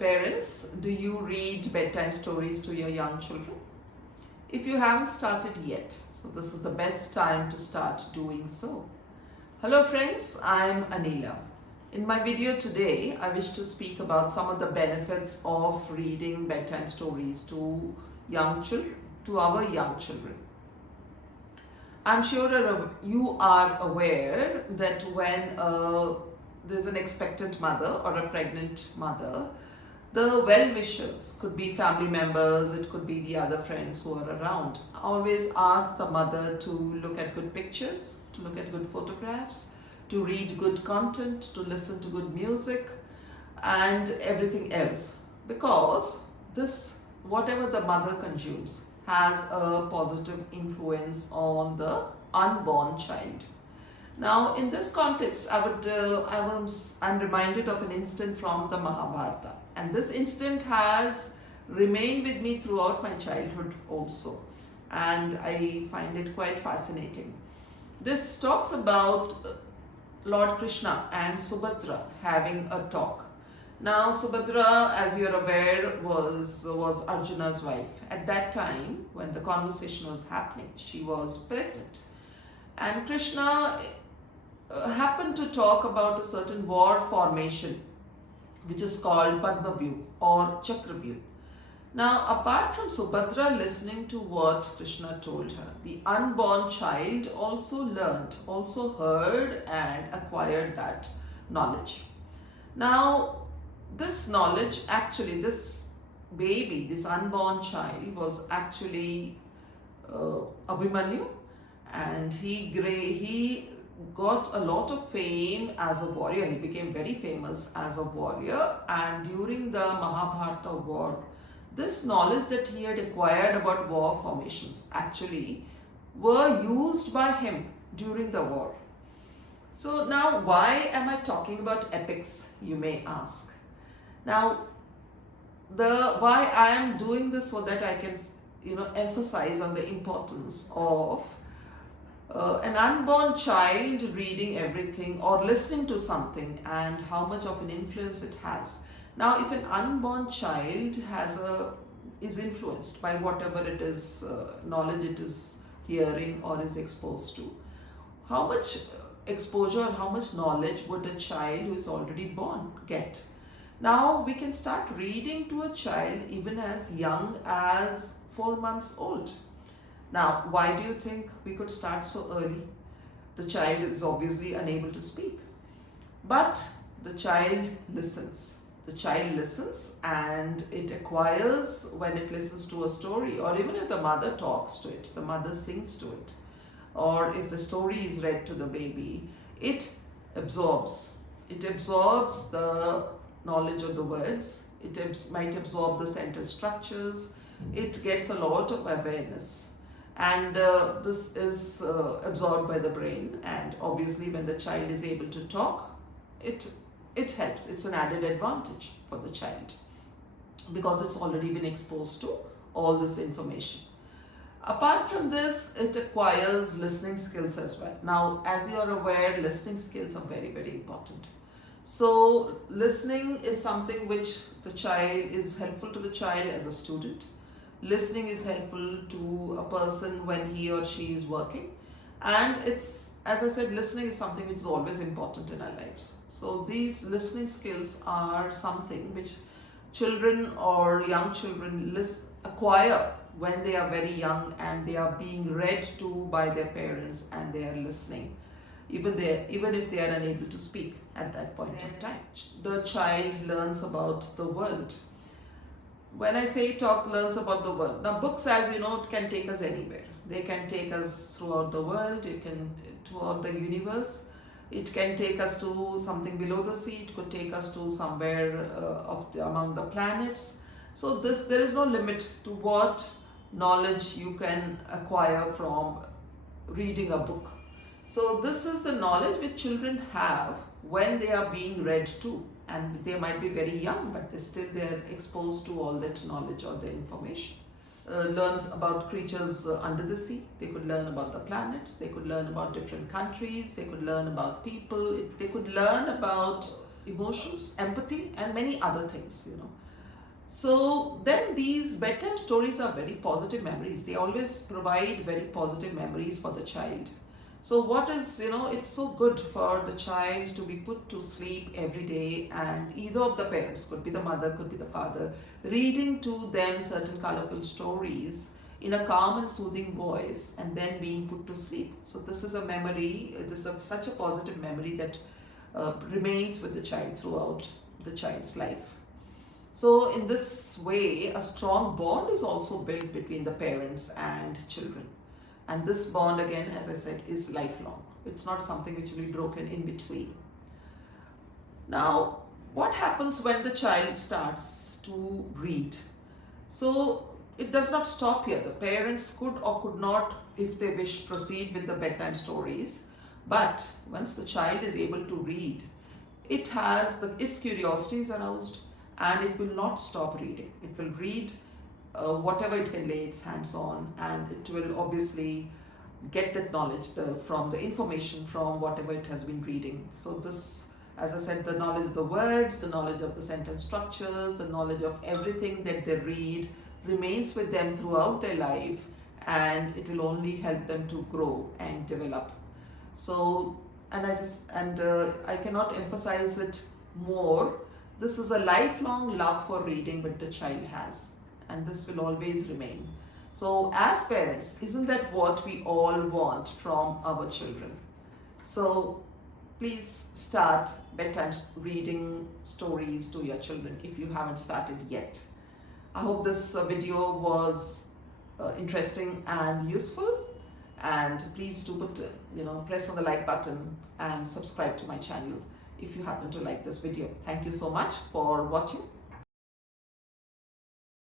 Parents, do you read bedtime stories to your young children? If you haven't started yet, so this is the best time to start doing so. Hello friends, I'm Anila. In my video today, I wish to speak about some of the benefits of reading bedtime stories to young children, to our young children. I'm sure you are aware that when there's an expectant mother or a pregnant mother, the well-wishers, could be family members, it could be the other friends who are around, always ask the mother to look at good pictures, to look at good photographs, to read good content, to listen to good music and everything else, because this, whatever the mother consumes, has a positive influence on the unborn child. Now, in this context, I'm reminded of an incident from the Mahabharata, and this incident has remained with me throughout my childhood also, and I find it quite fascinating. This talks about Lord Krishna and Subhadra having a talk. Now, Subhadra, as you're aware, was Arjuna's wife. At that time, when the conversation was happening, she was pregnant. And Krishna happened to talk about a certain war formation, which is called Padmavyu or Chakravyu. Now, apart from Subhadra listening to what Krishna told her, the unborn child also learned, also heard and acquired that knowledge. Now, this knowledge, actually, this baby, this unborn child was actually Abhimanyu, and he got a lot of fame as a warrior. He became very famous as a warrior, and during the Mahabharata war, this knowledge that he had acquired about war formations actually were used by him during the war. So now, why am I talking about epics, you may ask? Now, why I am doing this so that I can emphasize on the importance of an unborn child reading everything or listening to something and how much of an influence it has. Now, if an unborn child is influenced by whatever it is, knowledge it is hearing or is exposed to, how much exposure, how much knowledge would a child who is already born get? Now, we can start reading to a child even as young as 4 months old. Now, why do you think we could start so early? The child is obviously unable to speak, but the child listens. The child listens and it acquires when it listens to a story, or even if the mother talks to it, the mother sings to it, or if the story is read to the baby, it absorbs. It absorbs the knowledge of the words, it might absorb the sentence structures, it gets a lot of awareness. And this is absorbed by the brain, and obviously when the child is able to talk, it helps. It's an added advantage for the child because it's already been exposed to all this information. Apart from this, it acquires listening skills as well. Now, as you are aware, listening skills are very, very important. So listening is something which is helpful to the child as a student. Listening is helpful to a person when he or she is working, and it's, as I said, listening is something which is always important in our lives. So these listening skills are something which children or young children acquire when they are very young and they are being read to by their parents and they are listening, even if they are unable to speak at that point of time. The child learns about the world. When I say learns about the world, now books, as you know, can take us anywhere. They can take us throughout the world, throughout the universe. It can take us to something below the sea, it could take us to somewhere among the planets. So there is no limit to what knowledge you can acquire from reading a book. So this is the knowledge which children have when they are being read to. And they might be very young, but they're exposed to all that knowledge or the information. Learns about creatures under the sea. They could learn about the planets. They could learn about different countries. They could learn about people. They could learn about emotions, empathy, and many other things. So then these bedtime stories are very positive memories. They always provide very positive memories for the child. So what is, it's so good for the child to be put to sleep every day, and either of the parents, could be the mother, could be the father, reading to them certain colorful stories in a calm and soothing voice, and then being put to sleep. So this is a memory, this is such a positive memory that remains with the child throughout the child's life. So in this way, a strong bond is also built between the parents and children. And this bond, again, as I said, is lifelong. It's not something which will be broken in between. Now, what happens when the child starts to read? So it does not stop here. The parents could or could not, if they wish, proceed with the bedtime stories. But once the child is able to read, its curiosity is aroused, and it will not stop reading. It will read whatever it can lay its hands on, and it will obviously get that knowledge from the information from whatever it has been reading. So this, as I said, the knowledge of the words, the knowledge of the sentence structures, the knowledge of everything that they read remains with them throughout their life, and it will only help them to grow and develop. So, I cannot emphasize it more. This is a lifelong love for reading that the child has, and this will always remain. So as parents, isn't that what we all want from our children? So please start bedtime reading stories to your children if you haven't started yet. I hope this video was interesting and useful, and please do press on the like button and subscribe to my channel if you happen to like this video. Thank you so much for watching.